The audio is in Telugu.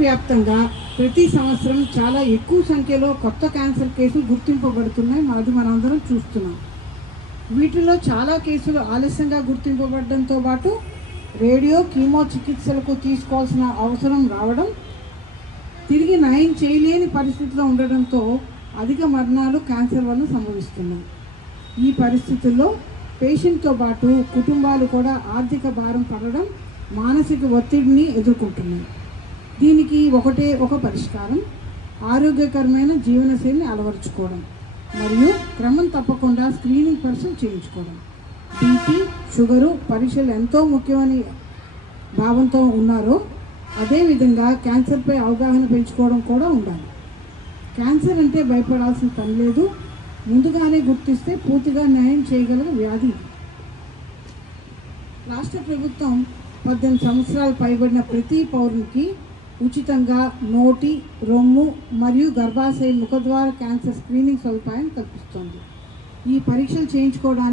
వ్యాప్తంగా ప్రతి సంవత్సరం చాలా ఎక్కువ సంఖ్యలో కొత్త క్యాన్సర్ కేసులు గుర్తింపబడుతున్నాయి. అది మనందరం చూస్తున్నాం. వీటిలో చాలా కేసులు ఆలస్యంగా గుర్తింపబడడంతో పాటు రేడియో కీమో చికిత్సలకు తీసుకోవాల్సిన అవసరం రావడం, తిరిగి నయం చేయలేని పరిస్థితిలో ఉండడంతో అధిక మరణాలు క్యాన్సర్ వల్ల సంభవిస్తున్నాయి. ఈ పరిస్థితుల్లో పేషెంట్తో పాటు కుటుంబాలు కూడా ఆర్థిక భారం పడడం, మానసిక ఒత్తిడిని ఎదుర్కొంటున్నాయి. దీనికి ఒకటే ఒక పరిష్కారం: ఆరోగ్యకరమైన జీవనశైలిని అలవరుచుకోవడం మరియు క్రమం తప్పకుండా స్క్రీనింగ్ పరీక్షలు చేయించుకోవడం. బీపీ, షుగరు పరీక్షలు ఎంతో ముఖ్యమని భావంతో ఉన్నారో అదేవిధంగా క్యాన్సర్పై అవగాహన పెంచుకోవడం కూడా ఉండాలి. క్యాన్సర్ అంటే భయపడాల్సిన పని లేదు. ముందుగానే గుర్తిస్తే పూర్తిగా న్యాయం చేయగల వ్యాధి. రాష్ట్ర ప్రభుత్వం 18 సంవత్సరాలు పైబడిన ప్రతి పౌరునికి ఉచితంగా నోటి, రొమ్ము మరియు గర్భాశయ ముఖద్వార క్యాన్సర్ స్క్రీనింగ్ సదుపాయం కల్పిస్తోంది. ఈ పరీక్షలు చేయించుకోవడానికి